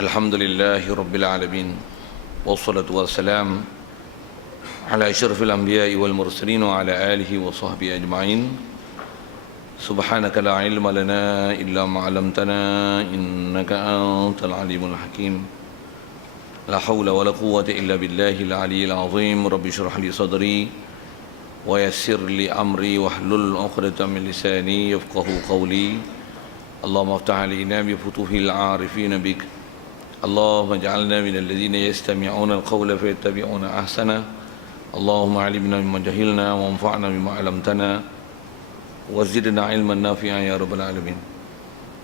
Alhamdulillahi Rabbil Alamin. Wassalatu wassalam ala asyrafil anbiya'i wal mursalin wa ala alihi wa sahbihi ajma'in. Subhanaka la ilma lana illa ma 'allamtana innaka antal alimul hakim. La hawla wa la quwwata illa billahil aliyyil azim. Rabbi shrah li sadri wa yassir li amri wahlul 'uqdatam min lisani yafqahu qawli. Allahumma aftah alaina bi futuhil 'arifin bik. Allahumma ij'alna minal ladzina yastami'una al-qawla fayattabi'una ahsana. Allahumma 'allimna mimma jahilna wa anfa'na bima 'allamtana wa zidna 'ilman nafi'an ya rabbal alamin.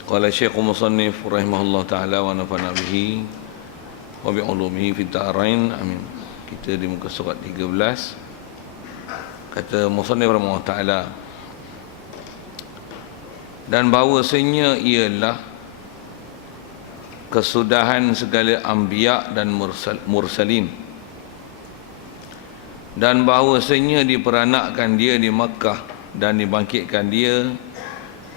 Qala Syekh Musannif rahimahullah taala wa nafa'na bihi wa bi 'ulumihi fid darain. Amin. Kita di muka surat 13. Kata Musannif rahimahullah taala, dan bahawasanya ialah kesudahan segala anbiya dan mursalin, dan bahawasanya diperanakkan dia di Makkah dan dibangkitkan dia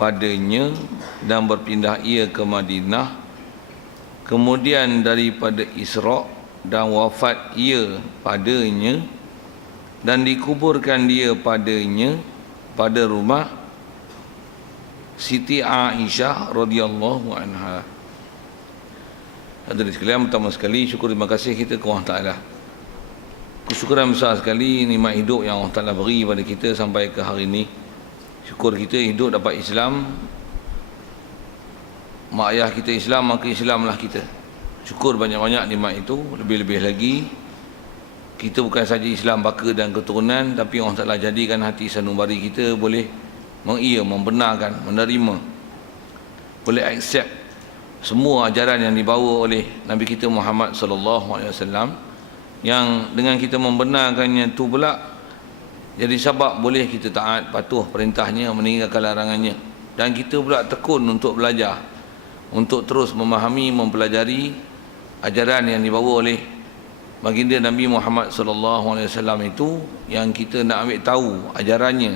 padanya dan berpindah ia ke Madinah, kemudian daripada Isra dan wafat ia padanya dan dikuburkan dia padanya pada rumah Siti Aisyah radhiyallahu anha. Hadirin sekalian, pertama sekali syukur terima kasih kita ke Allah Taala. Kesyukuran besar sekali nikmat hidup yang Allah Taala beri pada kita sampai ke hari ini. Syukur kita hidup dapat Islam. Mak ayah kita Islam, maka Islamlah kita. Syukur banyak-banyak nikmat itu. Lebih-lebih lagi kita bukan saja Islam baka dan keturunan, tapi Allah Taala jadikan hati sanubari kita boleh membenarkan, menerima, boleh accept semua ajaran yang dibawa oleh Nabi kita Muhammad sallallahu alaihi wasallam, yang dengan kita membenarkannya tu pula jadi sebab boleh kita taat patuh perintahnya, meninggalkan larangannya, dan kita pula tekun untuk belajar, untuk terus memahami, mempelajari ajaran yang dibawa oleh baginda Nabi Muhammad sallallahu alaihi wasallam itu, yang kita nak ambil tahu ajarannya,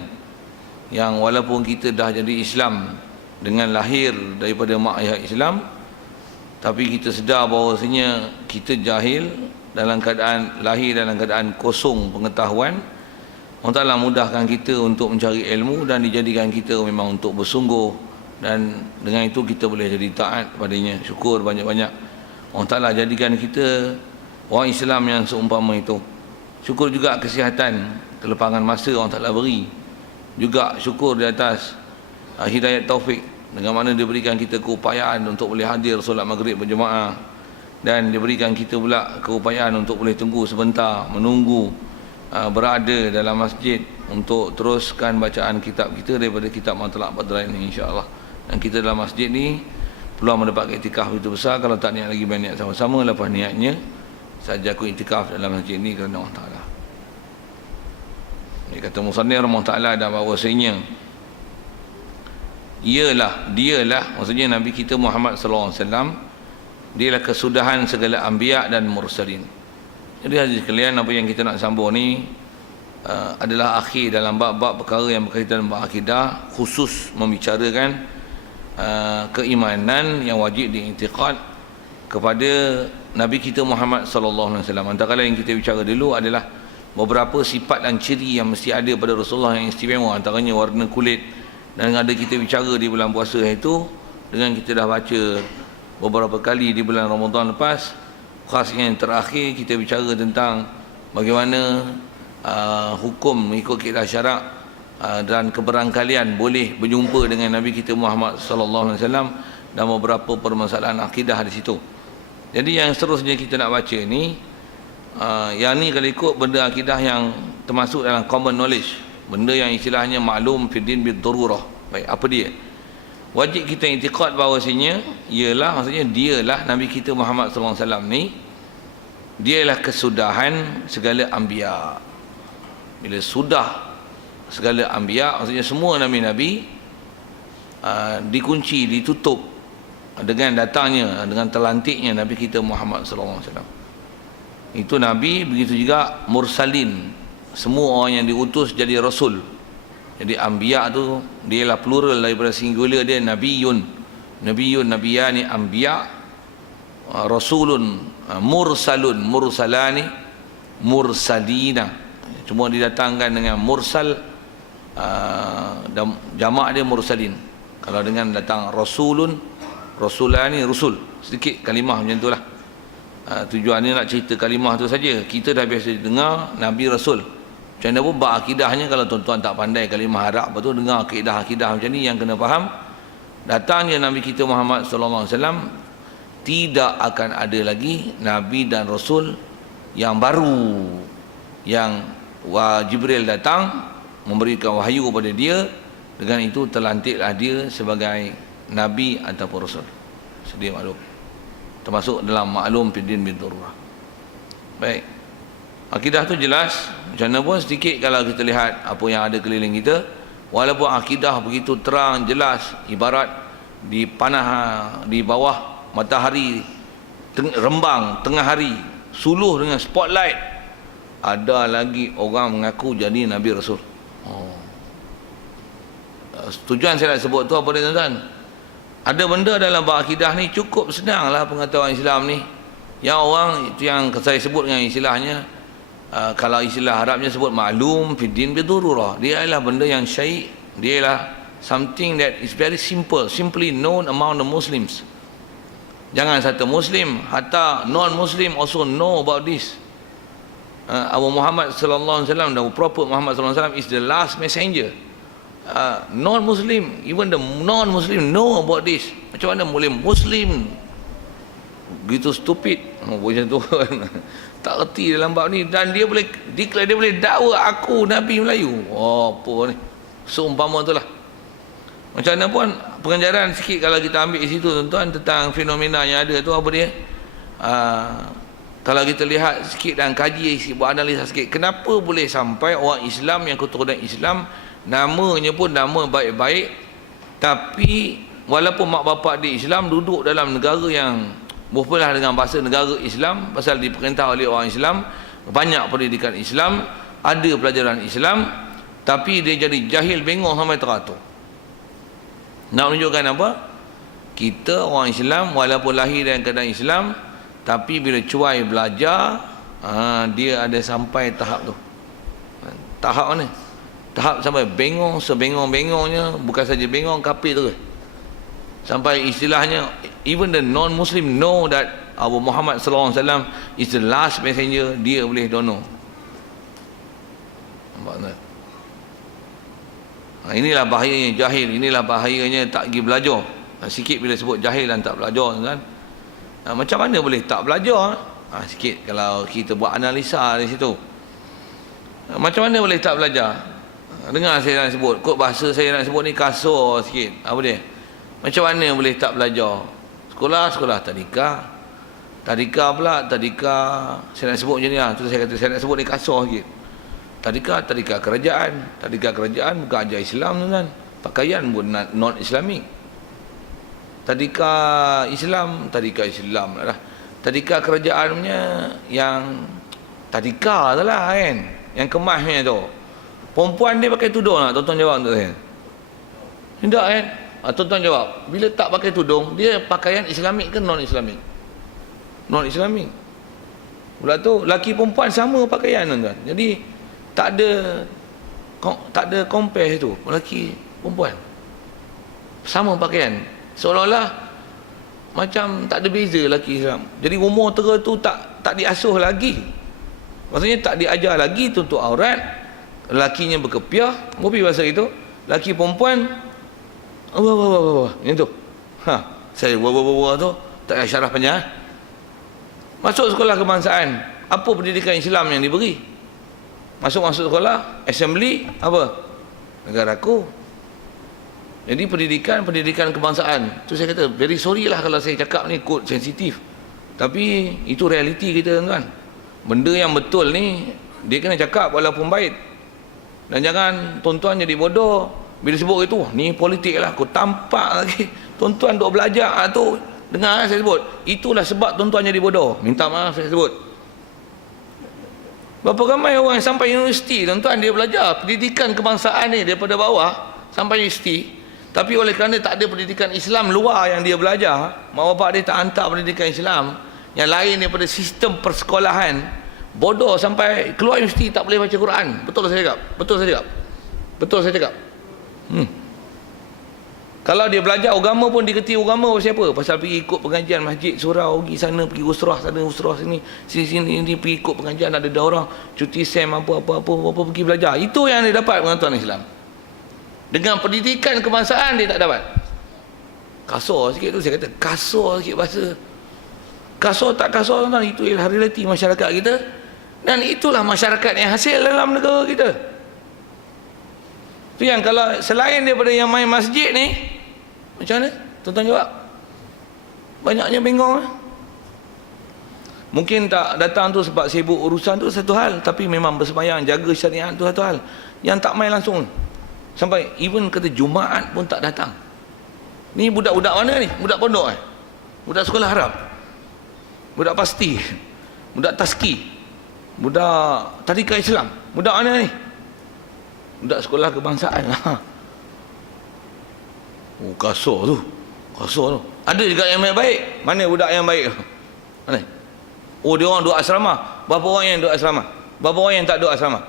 yang walaupun kita dah jadi Islam dengan lahir daripada mak ayah Islam, tapi kita sedar bahawasanya kita jahil, dalam keadaan lahir dalam keadaan kosong pengetahuan. Allah Ta'ala mudahkan kita untuk mencari ilmu dan dijadikan kita memang untuk bersungguh, dan dengan itu kita boleh jadi taat padanya. Syukur banyak-banyak Allah Ta'ala jadikan kita orang Islam yang seumpama itu. Syukur juga kesihatan, kelapangan masa Allah Ta'ala beri. Juga syukur di atas hidayat taufik, dengan mana diberikan kita keupayaan untuk boleh hadir solat maghrib berjemaah, dan diberikan kita pula keupayaan untuk boleh tunggu sebentar, menunggu berada dalam masjid untuk teruskan bacaan kitab kita daripada kitab Matlaq Badrain ini, insya-Allah. Dan kita dalam masjid ni peluang mendapat iktikaf itu besar. Kalau tak niat lagi banyak sama-sama, lepas niatnya saja aku iktikaf dalam masjid ni kerana Allah Ta'ala. Dia kata Musannif rahimahullah taala dan bahawasanya dialah maksudnya Nabi kita Muhammad sallallahu alaihi wasallam, dialah kesudahan segala anbiya dan mursalin. Jadi hadirin sekalian, apa yang kita nak sambung ni adalah akhir dalam bab-bab perkara yang berkaitan dengan akidah, khusus membicarakan keimanan yang wajib diiktikad kepada Nabi kita Muhammad sallallahu alaihi wasallam. Antara yang kita bicara dulu adalah beberapa sifat dan ciri yang mesti ada pada Rasulullah yang istimewa, antaranya warna kulit. Dan ada kita bicara di bulan puasa itu, dengan kita dah baca beberapa kali di bulan Ramadan lepas, khasnya yang terakhir kita bicara tentang bagaimana hukum mengikut kaedah syarak dan keberangkalian boleh berjumpa dengan Nabi kita Muhammad sallallahu alaihi wasallam, dan beberapa permasalahan akidah di situ. Jadi yang seterusnya kita nak baca ni, yang ni kalau ikut benda akidah yang termasuk dalam common knowledge, benda yang istilahnya maklum fiddin bid-darurah. Baik, apa dia? Wajib kita i'tiqad bahawasanya ialah, maksudnya dialah Nabi kita Muhammad sallallahu alaihi wasallam ni, dialah kesudahan segala anbiya. Bila sudah segala anbiya, maksudnya semua nabi-nabi dikunci, ditutup dengan datangnya, dengan terlantiknya Nabi kita Muhammad sallallahu alaihi wasallam. Itu Nabi, begitu juga mursalin, semua orang yang diutus jadi Rasul. Jadi anbiya tu dia lah plural daripada singular dia nabiyun. Nabiyun, nabiyani, anbiya. rasulun mursalun, mursalani, mursalina. Cuma didatangkan dengan mursal, jamak dia mursalin. Kalau dengan datang rasulun, rasulani, rusul, sedikit kalimah macam itulah. Tujuannya nak cerita kalimah tu saja. Kita dah biasa dengar Nabi Rasul. Macam mana pun bab akidahnya, kalau tuan-tuan tak pandai kalimah Arab, betul dengar akidah macam ni yang kena faham. Datangnya Nabi kita Muhammad sallallahu alaihi wasallam, tidak akan ada lagi Nabi dan Rasul yang baru, yang Jibril datang memberikan wahyu kepada dia, dengan itu terlantiklah dia sebagai Nabi ataupun Rasul. Sedia maklum, termasuk dalam maklum fiddin bin durrah. Baik, akidah tu jelas. Macam mana pun sedikit kalau kita lihat apa yang ada keliling kita, walaupun akidah begitu terang jelas, ibarat di panah, di bawah matahari rembang tengah hari, suluh dengan spotlight, ada lagi orang mengaku jadi Nabi Rasul. Tujuan saya nak sebut tu apa dia tuan-tuan? Ada benda dalam bab akidah ni cukup senanglah pengetahuan Islam ni. Yang orang itu yang saya sebut dengan istilahnya, kalau istilah Arabnya sebut maklum fiddin bidururah. Dia adalah benda yang syai', dia adalah something that is very simple, simply known among the Muslims. Jangan satu Muslim, hatta non-Muslim also know about this. Our Muhammad sallallahu alaihi wasallam, the Prophet Muhammad sallallahu alaihi wasallam is the last messenger. Non-Muslim, even the non-Muslim know about this. Macam mana boleh Muslim begitu stupid macam tu tak erti dalam bab ni, dan dia boleh declare, dia boleh dakwa aku Nabi Melayu. Apa ni, seumpama tu lah. Macam mana pun pengajaran sikit kalau kita ambil di situ tuan-tuan tentang fenomena yang ada tu, apa dia, kalau kita lihat sikit dan kaji sikit, buat analisa sikit, kenapa boleh sampai orang Islam yang keturunan Islam, namanya pun nama baik-baik, tapi walaupun mak bapak di Islam, duduk dalam negara yang berpelah dengan bahasa negara Islam, pasal diperintah oleh orang Islam, banyak pendidikan Islam, ada pelajaran Islam, tapi dia jadi jahil bengong sampai teratur. Nak menunjukkan apa? Kita orang Islam walaupun lahir dalam keadaan Islam, tapi bila cuai belajar, dia ada sampai tahap tu. Tahap mana? Tahap sampai bengong, sebengong-bengongnya, bukan saja bengong, kafir tu. Sampai istilahnya even the non-Muslim know that our Muhammad sallallahu alaihi wasallam is the last messenger, dia boleh don't know. Nampak tak? Inilah bahayanya jahil, inilah bahayanya tak pergi belajar. Sikit bila sebut jahil dan tak belajar kan. Macam mana boleh tak belajar? Sikit kalau kita buat analisa di situ. Macam mana boleh tak belajar? Dengar saya nak sebut, kod bahasa saya nak sebut ni kasar sikit. Apa dia? Macam mana boleh tak belajar? Sekolah tadika. Tadika pula, tadika, saya nak sebut macam ni lah. Tu saya kata saya nak sebut ni kasar sikit. Tadika kerajaan. Tadika kerajaan bukan ajar Islam kan. Pakaian pun non-Islamik. Tadika Islam lah. Tadika kerajaan punya yang tadika tu lah kan. Yang kemasnya tu. Perempuan dia pakai tudung lah, tuan-tuan jawab untuk saya. Tidak kan? Tuan-tuan jawab, bila tak pakai tudung, dia pakaian Islamik ke non-Islamik? Non-Islamik. Pula tu laki perempuan sama pakaian tuan-tuan. Jadi tak ada compare tu, laki perempuan sama pakaian. Seolah-olah macam tak ada beza laki Islam. Jadi umur tera tu tak diasuh lagi. Maksudnya tak diajar lagi tutup aurat. Lakinya berkepiah, ngopi bahasa itu. Laki perempuan macam tu. Saya tu tak ada syarah panjang. Masuk sekolah kebangsaan, apa pendidikan Islam yang diberi? Masuk sekolah assembly, apa? Negaraku. Jadi pendidikan kebangsaan tu, saya kata very sorry lah kalau saya cakap ni kod sensitif, tapi itu realiti kita kan. Benda yang betul ni dia kena cakap walaupun baik. Dan jangan tuan-tuan jadi bodoh bila sebut itu, ni politik lah, aku tampak lagi tuan-tuan duk belajar tu. Dengar saya sebut, itulah sebab tuan-tuan jadi bodoh. Minta maaf saya sebut. Berapa ramai orang yang sampai universiti tuan-tuan, dia belajar pendidikan kebangsaan ni daripada bawah sampai universiti, Tapi oleh kerana tak ada pendidikan Islam luar yang dia belajar, mak bapak dia tak hantar pendidikan Islam yang lain daripada sistem persekolahan, bodoh sampai keluar universiti tak boleh baca Quran. Betul saya cakap? Betul saya cakap? Betul saya cakap? Kalau dia belajar agama pun dia kerti agama pasal apa? Pasal pergi ikut pengajian masjid, surau, pergi sana, pergi usrah sana, usrah sini, sini, pergi ikut pengajian, ada orang cuti sem apa pergi belajar. Itu yang dia dapat pengetahuan Islam. Dengan pendidikan kebangsaan dia tak dapat. Kasar sikit tu saya kata, kasar sikit bahasa. Kasar tak kasar tuan, itu ialah realiti masyarakat kita. Dan itulah masyarakat yang hasil dalam negara kita. Tu yang kalau selain daripada yang main masjid ni, macam mana? Tuan-tuan jawab. Banyaknya bengong lah. Mungkin tak datang tu sebab sibuk urusan tu satu hal, tapi memang bersembahyang, jaga syariat tu satu hal. Yang tak main langsung. Sampai even kata Jumaat pun tak datang. Ni budak-budak mana ni? Budak pondok Budak sekolah Arab? Budak pasti? Budak taski? Budak tadika Islam? Budak mana ni? Budak sekolah kebangsaan lah. Oh, kasar tu. Kasar tu. Ada juga yang baik. Mana budak yang baik? Mana? Oh, dia orang duduk asrama. Berapa orang yang duduk asrama? Berapa orang yang tak duduk asrama?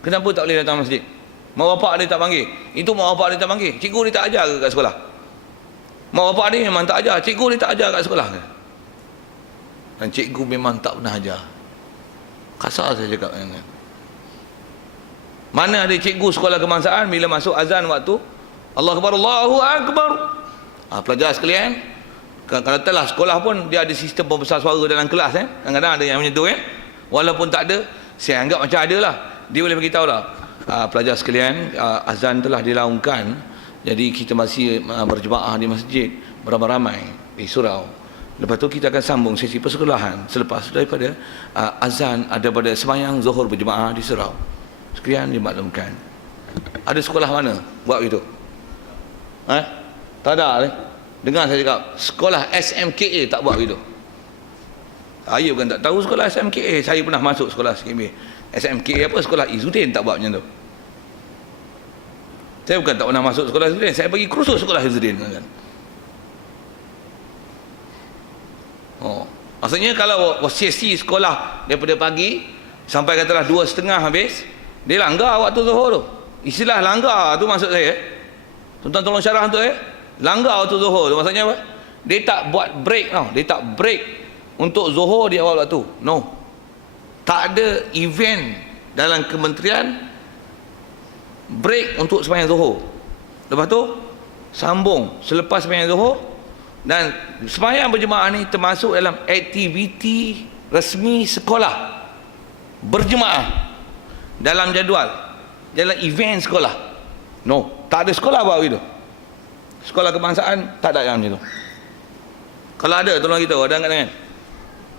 Kenapa tak boleh datang masjid? Mak bapak dia tak panggil. Itu mak bapak dia tak panggil. Cikgu dia tak ajar ke kat sekolah? Mak bapak dia memang tak ajar. Cikgu dia tak ajar kat sekolah ke? Dan cikgu memang tak pernah ajar. Kasar saya cakap. Mana ada cikgu sekolah kebangsaan bila masuk azan waktu Allahu Akbar, Allahu Akbar. Pelajar sekalian, kalau telah sekolah pun dia ada sistem pembesar suara dalam kelas kadang-kadang ada yang macam tu walaupun tak ada, saya anggap macam ada lah. Dia boleh beritahu lah, pelajar sekalian, azan telah dilaungkan, jadi kita masih berjemaah di masjid beramai-ramai di surau. Lepas tu kita akan sambung sesi persekolahan selepas daripada azan daripada sembahyang zuhur berjemaah di surau. Sekalian dimaklumkan. Ada sekolah mana buat begitu? Tak ada ni. Dengar saya cakap, sekolah SMKA tak buat begitu. Saya bukan tak tahu sekolah SMKA. Saya pernah masuk sekolah SMKA apa, sekolah Izzuddin tak buat macam tu. Saya bukan tak pernah masuk sekolah Izzuddin, saya pergi kursus sekolah Izzuddin kan. Maksudnya kalau sesi sekolah daripada pagi sampai katalah 2:30 habis, dia langgar waktu zuhur tu. Istilah langgar tu maksud saya, tuan-tuan tolong syarah tu langgar waktu zuhur tu maksudnya apa? Dia tak buat break tau. Dia tak break untuk zuhur di awal waktu. No. Tak ada event dalam kementerian break untuk sembahyang zuhur. Lepas tu sambung selepas sembahyang zuhur, dan sembahyang berjemaah ni termasuk dalam aktiviti resmi sekolah berjemaah dalam jadual, dalam event sekolah. No, tak ada sekolah buat begitu. Sekolah kebangsaan tak ada yang macam tu. Kalau ada, tolong kita ada angkat tangan.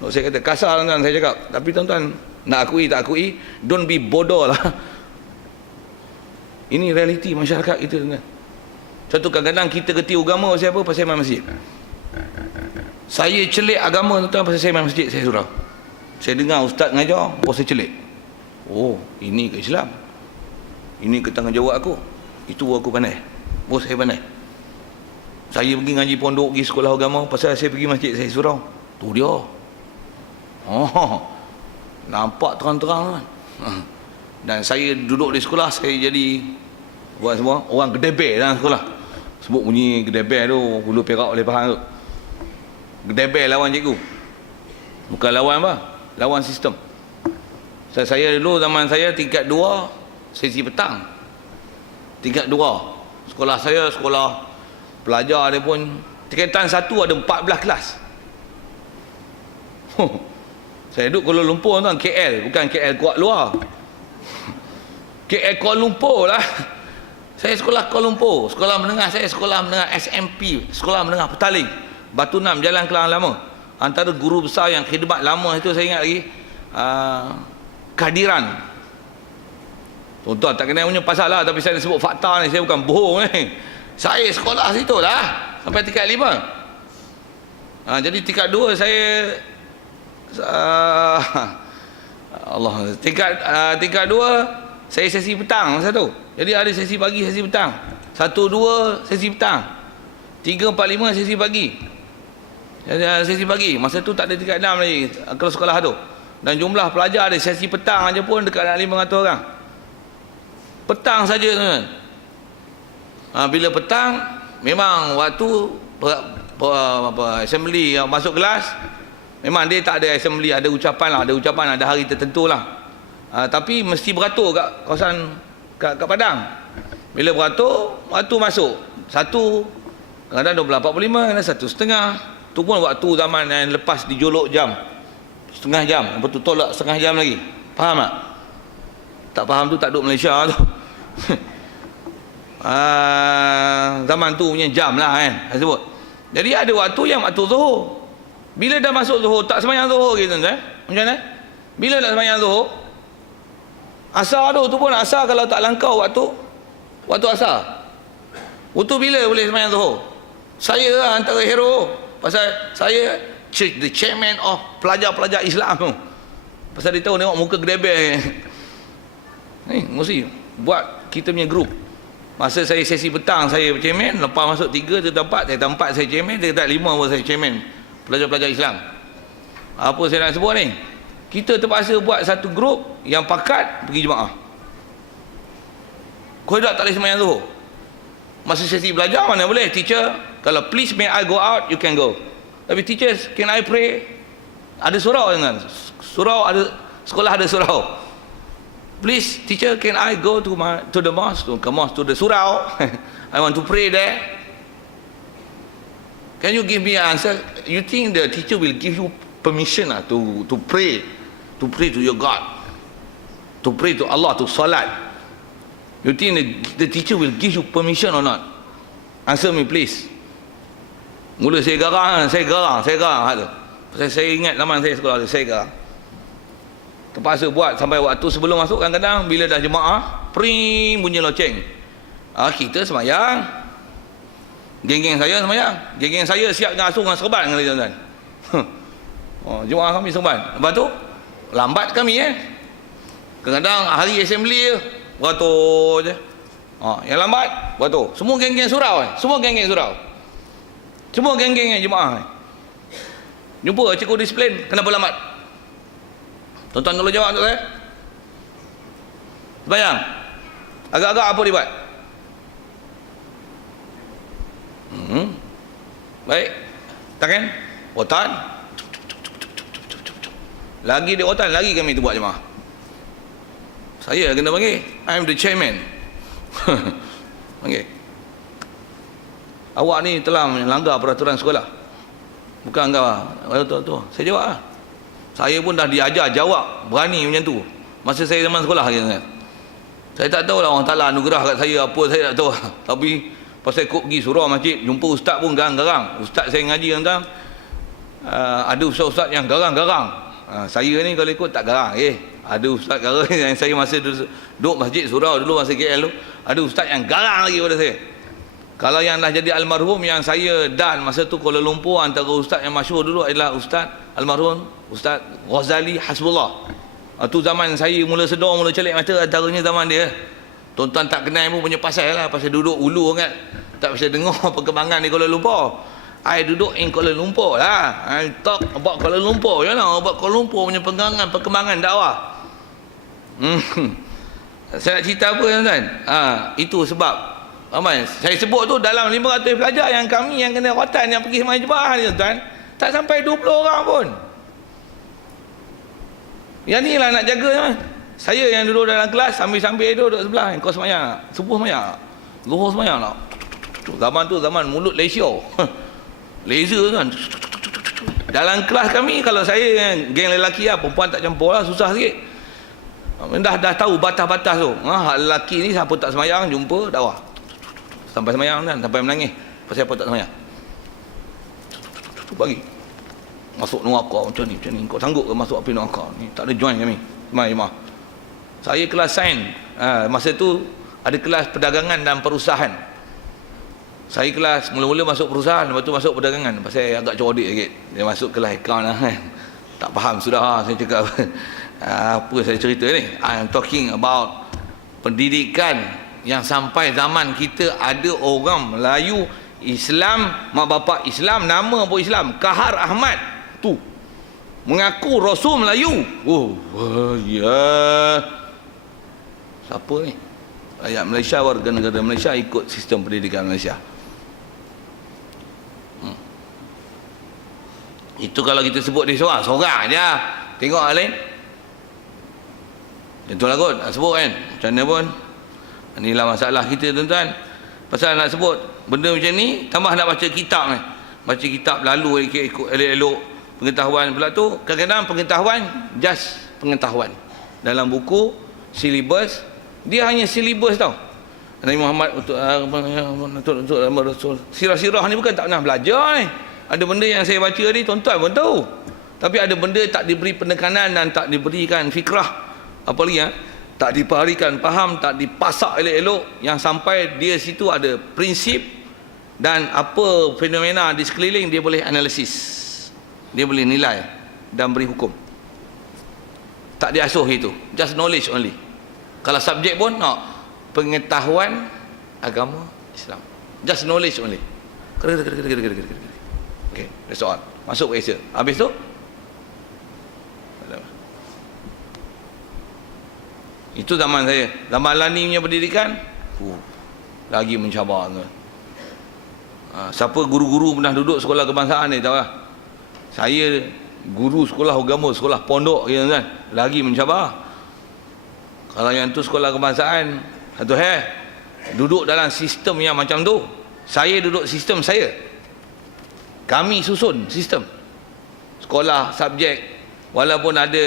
Saya kata kasar tuan-tuan saya cakap, tapi tuan-tuan nak akui tak akui, don't be bodoh lah. Ini realiti masyarakat kita tuan-tuan. Contoh kadang-kadang kita kerti agama pasal apa? Pasal main masjid. Saya celik agama tuan-tuan pasal saya main masjid, saya surau. Saya dengar ustaz mengajar, saya celik. Oh, ini ke Islam. Ini ke tanggungjawab aku. Itu aku pandai. Saya pandai. Saya pergi ngaji pondok, pergi sekolah agama, pasal saya pergi masjid, saya surau. Tu dia. Nampak terang-terang kan. Dan saya duduk di sekolah, saya jadi buat semua orang gedebel dalam sekolah. Sebut bunyi gedebel tu, Hulu Perak boleh faham tu. Gedebel lawan cikgu. Bukan lawan apa? Lawan sistem. Saya dulu zaman saya tingkat 2 sesi petang. Tingkat 2 sekolah saya, sekolah pelajar dia pun tingkatan 1 ada 14 kelas. Saya duduk Kuala Lumpur tuan, KL, bukan KL Kuala Luar. KL Kuala Lumpur lah. Saya sekolah Kuala Lumpur, sekolah menengah saya sekolah menengah SMP, sekolah menengah Petaling, Batu Enam, Jalan Kelang Lama. Antara guru besar yang khidmat lama itu saya ingat lagi, Kehadiran. Tuan-tuan tak kena punya pasal lah, tapi saya sebut fakta ni, saya bukan bohong ni. Saya sekolah situ lah sampai tingkat 5. Jadi tingkat 2 saya Allah, tingkat 2 saya sesi petang masa tu. Jadi ada sesi pagi, sesi petang. 1, 2 sesi petang, 3, 4, 5 sesi pagi. Sesi pagi, masa tu tak ada tingkat 6 lagi kalau sekolah tu. Dan jumlah pelajar ada sesi petang aja pun dekat 500 orang. Petang saja tuan. Bila petang memang waktu assembly masuk kelas, memang dia tak ada assembly, ada ucapan lah, ada hari tertentu lah. Tapi mesti beratur kat kawasan kat Padang. Bila beratur, waktu masuk 1, kadang-kadang 12.45, kadang 1:30. Tu pun waktu zaman yang lepas dijolok jam, setengah jam, lepas tu tolak setengah jam lagi. Faham tak? Tak faham tu tak duduk Malaysia tu. Zaman tu punya jam lah kan saya sebut. Jadi ada waktu yang waktu Zuhur. Bila dah masuk Zuhur, tak sembahyang Zuhur gitu kan? Macam mana? Bila nak sembahyang Zuhur, asar tu pun asar kalau tak langkau waktu asar. Waktu bila boleh sembahyang Zuhur? Saya lah antara hero, pasal saya the chairman of pelajar-pelajar Islam tu. Pasal dia tahu tengok muka gedebel ni, mesti buat kita punya grup. Masa saya sesi petang saya chairman, lepas masuk 3, cerita 4, cerita 4 saya chairman, cerita 5 pun saya chairman pelajar-pelajar Islam. Apa saya nak sebut ni, kita terpaksa buat satu grup yang pakat pergi jemaah. Kau tak boleh sembahyang Zuhur. Masa sesi belajar mana boleh, teacher kalau please may I go out, you can go. Tapi teachers, can I pray? Ada surau kan? Surau ada, sekolah ada surau. Please teacher, can I go to the mosque, to the surau? I want to pray there. Can you give me an answer? You think the teacher will give you permission to pray to your God, to pray to Allah, to salat? You think the teacher will give you permission or not? Answer me please. Mula saya garang. Saya ingat zaman saya sekolah saya garang. Terpaksa buat sampai waktu sebelum masuk, kadang-kadang bila dah jemaah pring bunyi loceng, kita semayang, geng-geng saya semayang, geng-geng saya siap dengan asuh dengan serban dengan tuan-tuan. Jemaah kami serban, lepas tu lambat kami kadang-kadang hari assembly je beratur je. Yang lambat beratur, semua geng-geng surau semua geng-geng jemaah jumpa cikgu disiplin, kenapa lambat? Tuan-tuan tolong jawab untuk saya. Sembayang agak-agak apa dia buat? Baik, tangan otan, lagi dia otan, lagi kami tu buat jemaah. Saya kena panggil, I am the chairman. Panggil, awak ni telah melanggar peraturan sekolah. Bukan engkau tu. Saya jawab lah. Saya pun dah diajar jawab berani macam tu masa saya zaman sekolah kan. Saya tak tahu lah Allah Ta'ala anugerah kat saya apa, saya tak tahu. Tapi pasal ikut pergi surau masjid, jumpa ustaz pun garang-garang. Ustaz saya ngaji tentang ada ustaz-ustaz yang garang-garang. Saya ni kalau ikut tak garang. Ada ustaz garang yang saya masa duduk masjid surau dulu masa KL tu, ada ustaz yang garang lagi pada saya. Kalau yang dah jadi almarhum yang saya dan masa tu Kuala Lumpur, antara ustaz yang masyhur dulu adalah ustaz almarhum Ustaz Ghazali Hasbullah. Tu zaman saya mula sedar, mula celik mata, antaranya zaman dia. Tuan-tuan tak kenal pun punya pasal lah, pasal duduk ulu kan, tak bisa dengar perkembangan di Kuala Lumpur. I duduk in Kuala Lumpur lah, I talk about Kuala Lumpur, you know, about Kuala Lumpur punya perkembangan dakwah. Saya nak cerita apa tuan-tuan? Itu sebab saya sebut tu dalam 500 pelajar yang kami yang kena rawatan yang pergi sembahyang jemaah ni tuan-tuan, tak sampai 20 orang pun. Yang ni lah nak jaga kan. Saya yang duduk dalam kelas sambil-sambil duduk sebelah, kau sembahyang, subuh sembahyang, zuhur sembahyang lah. Zaman tu zaman mulut lesio. Laser kan. Dalam kelas kami, kalau saya geng lelaki lah, perempuan tak campur lah, susah sikit. Dah tahu batas-batas tu. Lelaki ni siapa tak sembahyang jumpa dakwah. Sampai sembahyang kan, sampai menangis pasal apa tak sembahyang. Bagi masuk neraka macam ni. Kau sanggup ke masuk api neraka ni? Tak ada join kami jemaah. Saya kelas sains. Masa tu ada kelas perdagangan dan perusahaan. Saya kelas mula-mula masuk perusahaan, lepas tu masuk perdagangan. Pasal saya agak cerdik sikit, dia masuk kelas account lah kan. Tak faham sudah saya cakap apa saya cerita ni. I'm talking about pendidikan yang sampai zaman kita ada orang Melayu Islam, mak bapak Islam, nama pun Islam, Kahar Ahmad tu mengaku Rasul Melayu. Ya, siapa ni? Rakyat Malaysia, warga negara Malaysia ikut sistem pendidikan Malaysia. Itu kalau kita sebut dia seorang je. Tengok hal lain. Itulah kot nak sebut kan. Macam mana pun, inilah masalah kita tuan-tuan. Pasal nak sebut benda macam ni, tambah nak baca kitab ni. Baca kitab lalu ikut elok-elok pengetahuan pula tu. Kadang-kadang pengetahuan just pengetahuan. Dalam buku silibus, dia hanya silibus tau. Nabi Muhammad untuk sirah-sirah ni bukan tak pernah belajar ni. Ada benda yang saya baca ni tuan-tuan pun tahu. Tapi ada benda tak diberi penekanan dan tak diberikan fikrah. Apa lagi tak diberikan faham, tak dipasak elok-elok, yang sampai dia situ ada prinsip dan apa fenomena di sekeliling dia boleh analisis. Dia boleh nilai dan beri hukum. Tak diasuh itu. Just knowledge only. Kalau subjek pun pengetahuan agama Islam. Just knowledge only. Okay, that's all. Masuk ke Asia. Habis tu itu zaman saya. Zaman Lani punya pendidikan lagi mencabar tu. Siapa guru-guru pernah duduk sekolah kebangsaan ni tahu lah. Saya guru sekolah agama, sekolah pondok kan, lagi mencabar. Kalau yang tu sekolah kebangsaan, satu duduk dalam sistem yang macam tu. Saya duduk sistem saya. Kami susun sistem. Sekolah, subjek, walaupun ada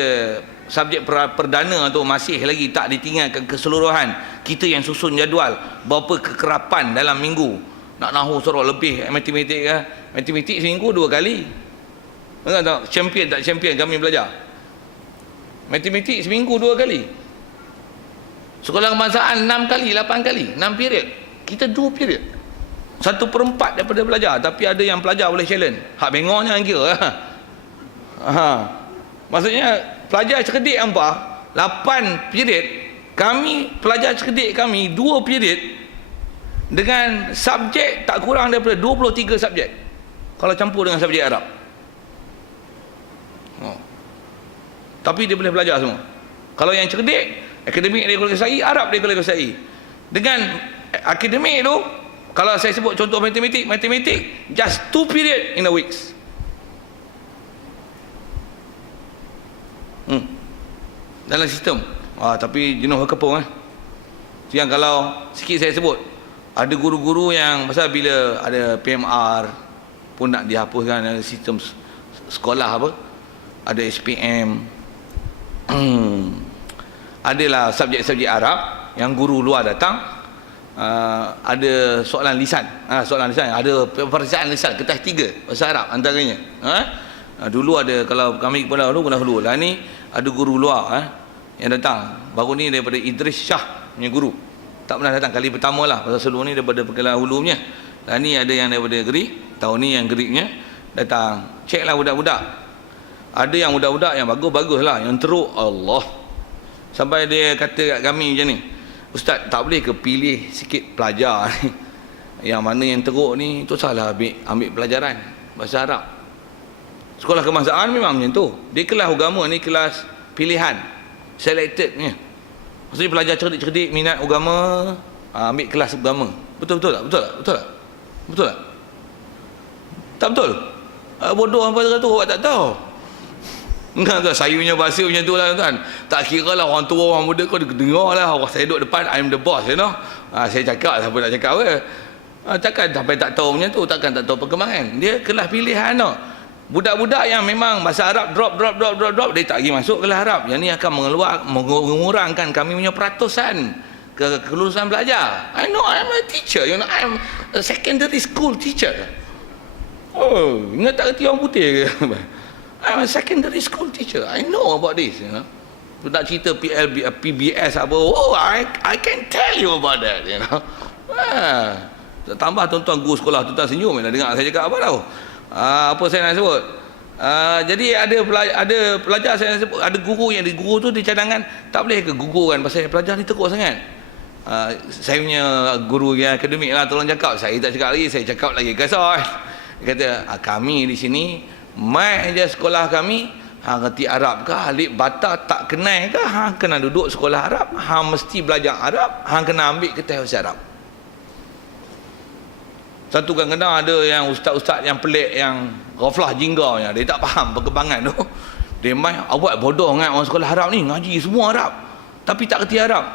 subjek perdana tu masih lagi tak ditinggalkan keseluruhan. Kita yang susun jadual. Berapa kekerapan dalam minggu. Nak nahu suruh lebih matematik ke. Matematik seminggu 2 kali. Enggak tahu champion tak champion kami belajar. Matematik seminggu 2 kali. Sekolah kebangsaan 6 kali, 8 kali, 6 period. Kita 2 period. 1/4 daripada belajar. Tapi ada yang pelajar boleh challenge. Hak bengoknya yang kira. Maksudnya pelajar cerdik hampa 8 period. Kami pelajar cerdik kami 2 period dengan subjek tak kurang daripada 23 subjek. Kalau campur dengan subjek Arab. Tapi dia boleh belajar semua. Kalau yang cerdik, akademik dia boleh kuasai, Arab dia boleh kuasai. Dengan akademik tu, kalau saya sebut contoh matematik just 2 period in a week. Dalam sistem. Tapi jenuh kepung yang kalau sikit saya sebut, ada guru-guru yang pasal bila ada PMR pun nak dihapuskan dalam sistem sekolah apa, ada SPM. Adalah subjek-subjek Arab yang guru luar datang, ada soalan lisan, ada peperiksaan lisan kertas 3 bahasa Arab antaranya. Dulu ada, kalau kami pernah dulu lah ni ada guru luar yang datang. Baru ni daripada Idris Shah punya guru. Tak pernah datang kali pertama lah. Pasal sebelum ni daripada Pekelang Hulu punya. Dan ni ada yang daripada Gerik. Tahun ni yang Geriknya datang. Cek lah budak-budak. Ada yang budak-budak yang bagus-bagus lah, yang teruk Allah. Sampai dia kata kat kami macam ni, Ustaz, tak boleh ke pilih sikit pelajar ni, yang mana yang teruk ni, tu salah ambil pelajaran bahasa Arab. Sekolah kebangsaan memang macam tu. Dia kelas agama ni kelas pilihan, selected ni. Maksudnya pelajar cerdik-cerdik minat agama, ambil kelas agama. Betul tak? Betul tak? Tak betul? Bodoh apa kata tu, awak tak tahu. Enggak tahu, saya punya bahasa macam tu lah tuan. Tak kira lah orang tua orang muda kau dengar lah. Orang saya duduk depan, I'm the boss, you know. Saya cakap siapa nak cakap apa. Takkan sampai tak tahu macam tu, takkan tak tahu perkembangan. Dia kelas pilihan tau. Budak-budak yang memang bahasa Arab drop, dia tak pergi masuk kelas Arab. Yang ni akan mengurangkan kami punya peratusan kelulusan belajar. I know, I'm a teacher, you know, I'm a secondary school teacher. Oh, ingat tak kerti orang putih ke? I'm a secondary school teacher. I know about this, you know. Nak cerita PBS apa, I can tell you about that, you know. Tambah tuan-tuan guru sekolah, tuan-tuan senyum nak dengar saya cakap apa tau. Apa saya nak sebut? Jadi ada pelajar saya nak sebut, ada guru yang di guru tu di cadangan, tak boleh ke gugurkan pasal pelajar ni teruk sangat. Saya punya guru yang akademik lah tolong cakap. Saya tak cakap lagi, saya cakap lagi kasar. Dia kata, kami di sini mai je sekolah kami, hang reti Arab ke, alif bata tak kenal ke, hang kena duduk sekolah Arab, hang mesti belajar Arab, hang kena ambil ketah bahasa Arab. Satu kadang-kadang ada yang ustaz-ustaz yang pelik, yang ghaflah jingga, dia tak faham perkembangan tu. Dia main, awak bodoh kan orang sekolah Arab ni, ngaji semua Arab tapi tak kerti Arab.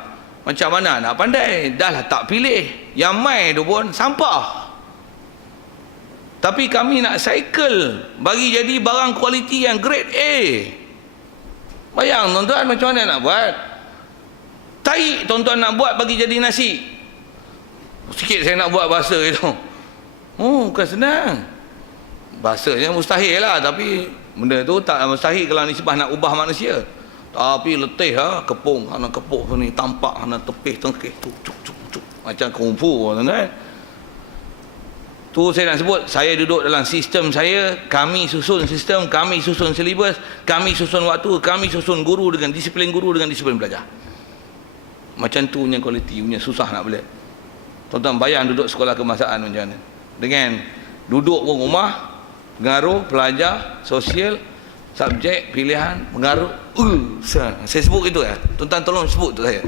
Macam mana nak pandai? Dah lah tak pilih. Yang main tu pun sampah. Tapi kami nak cycle bagi jadi barang kualiti yang grade A. Bayang tuan-tuan macam mana nak buat? Taik tuan-tuan nak buat bagi jadi nasi. Sikit saya nak buat bahasa itu. Bukan senang. Bahasanya mustahil lah, tapi benda tu tak mustahil kalau nisbah nak ubah manusia. Tapi letih lah, kepung, anak kepuk ni tampak, anak tepih tengkih tu, cuk. Macam kungfu tuan-tuan. Tu saya nak sebut, saya duduk dalam sistem saya, kami susun sistem, kami susun silibus, kami susun waktu, kami susun guru dengan disiplin belajar. Macam tu punya kualiti, punya susah nak boleh. Tuan-tuan bayang duduk sekolah kebangsaan macam mana. Dengan duduk pun rumah, pengaruh, pelajar, sosial, subjek, pilihan, pengaruh. Saya sebut itu ya. Tuan-tuan tolong sebut tu saya.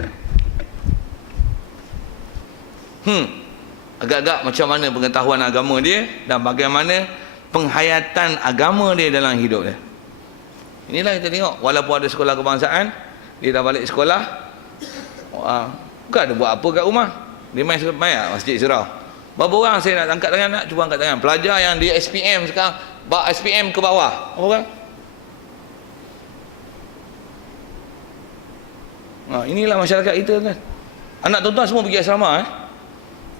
Agak-agak macam mana pengetahuan agama dia dan bagaimana penghayatan agama dia dalam hidup dia. Inilah kita tengok, walaupun ada sekolah kebangsaan, dia dah balik sekolah, bukan ada buat apa kat rumah. Dia main masjid surau. Berapa orang saya nak angkat tangan, nak cuba angkat tangan. Pelajar yang di SPM sekarang, SPM ke bawah. Berapa orang? Inilah masyarakat kita kan. Anak tuan-tuan semua pergi asrama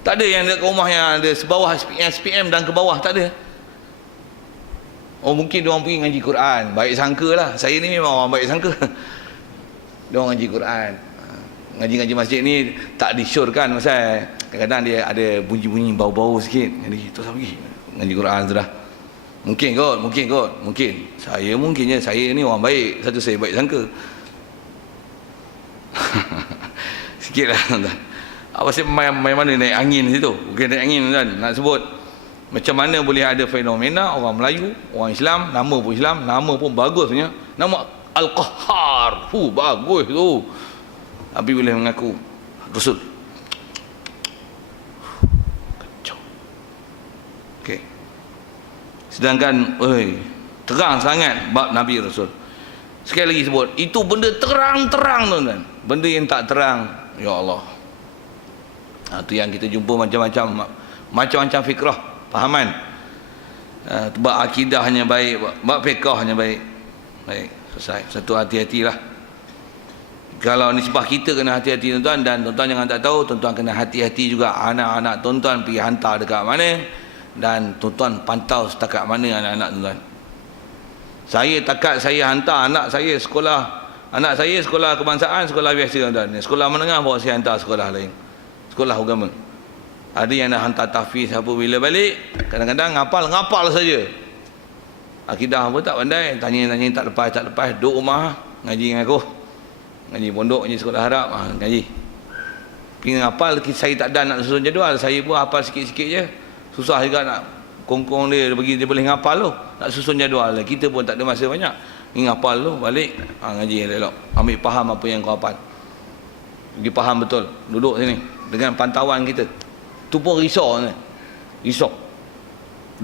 Tak ada yang dekat rumah yang ada sebawah SPM dan ke bawah, tak ada. Mungkin dia orang pergi ngaji Quran. Baik sangka lah. Saya ni memang orang baik sangka. Dia orang ngaji Quran. Ngaji-ngaji masjid ni tak disyorkan pasal kadang-kadang dia ada bunyi-bunyi bau-bau sikit. Jadi terus pergi ngaji Quran sudah. Mungkin kot. Saya mungkinnya saya ni orang baik. Satu saya baik sangka. Sikitlah tuan-tuan. Apa sih main mana naik angin situ? Bukan naik angin kan. Nak sebut macam mana boleh ada fenomena orang Melayu, orang Islam, nama pun Islam, nama pun bagus punya. Nama Al-Qahhar. Bagus tu. Tapi boleh mengaku Rasul. Kacau. Okey. Sedangkan terang sangat bab Nabi Rasul. Sekali lagi sebut, itu benda terang-terang tuan-tuan. Benda yang tak terang, ya Allah. Itu yang kita jumpa macam-macam fikrah, fahaman. Bab akidahnya baik, bab fiqahnya baik. Baik, selesai. Satu hati-hatilah. Kalau nisbah kita kena hati-hati tuan-tuan, dan tuan-tuan jangan tak tahu, tuan-tuan kena hati-hati juga anak-anak tuan-tuan pergi hantar dekat mana, dan tuan-tuan pantau setakat mana anak-anak tuan-tuan. Saya hantar anak saya sekolah kebangsaan, sekolah biasa tuan-tuan. Sekolah menengah bawa saya hantar sekolah lain. Sekolah agama. Ada yang nak hantar tahfiz apa bila balik, kadang-kadang ngapal saja. Akidah apa tak pandai, tanya tak lepas, duduk rumah ngaji dengan aku. Ngaji pondok, ngaji sekolah Arab, ngaji. Pergi ngapal, saya tak ada nak susun jadual, saya pun hafal sikit-sikit je. Susah juga nak kongkong dia bagi dia boleh ngapal tu. Nak susun jadual, kita pun tak ada masa banyak. Pergi ngapal tu, balik, ngaji elok. Ambil faham apa yang kau hafal. Pergi faham betul, duduk sini dengan pantauan kita. Tu pun risau ni. Risau.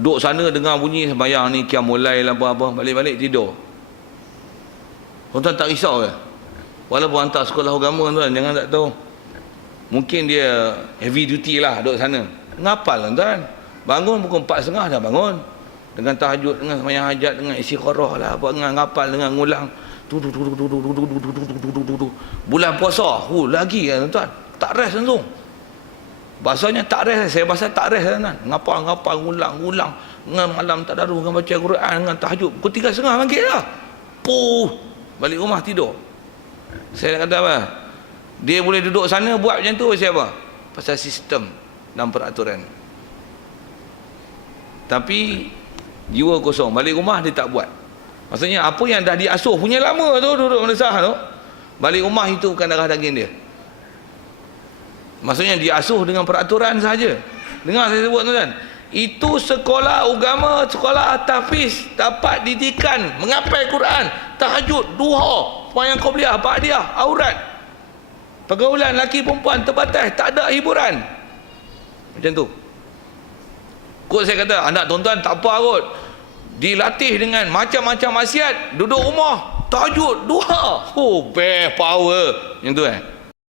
Duduk sana dengar bunyi sembahyang ni qiyamul lail apa-apa, balik-balik tidur. Tuan-tuan tak risau ke? Walaupun hantar sekolah agama tuan, jangan tak tahu. Mungkin dia heavy duty lah duduk sana. Ngapal tuan. Bangun pukul 4.30 dah bangun. Dengan tahajud, dengan sembahyang hajat, dengan istikharah lah, apa dengan ngapal, dengan ngulang. Bulan puasa, lagi kan tuan. Tak rest langsung. Bahasanya tak rest, saya bahasa tak rest tuan. Ngapal, ngulang. Dengan malam tadarus, dengan baca Quran, dengan tahajud. Pukul 3.30 bangkit lah. Balik rumah tidur. Saya nak kata apa? Dia boleh duduk sana buat macam tu pasal apa? Pasal sistem dan peraturan. Tapi jiwa kosong, balik rumah dia tak buat. Maksudnya apa yang dah diasuh punya lama tu duduk mendesah tu, balik rumah itu bukan darah daging dia. Maksudnya diasuh dengan peraturan saja. Dengar saya sebut tuan-tuan, itu sekolah agama, sekolah tahfiz, dapat didikan mengapai Quran, tahajud, duha, sembahyang qabliyah, ba'diyah, aurat, pergaulan lelaki perempuan terbatas, tak ada hiburan. Macam tu. Kot saya kata, anak tuan-tuan tak apa kot, dilatih dengan macam-macam maksiat, duduk rumah tahajud, duha, oh best power. Macam tu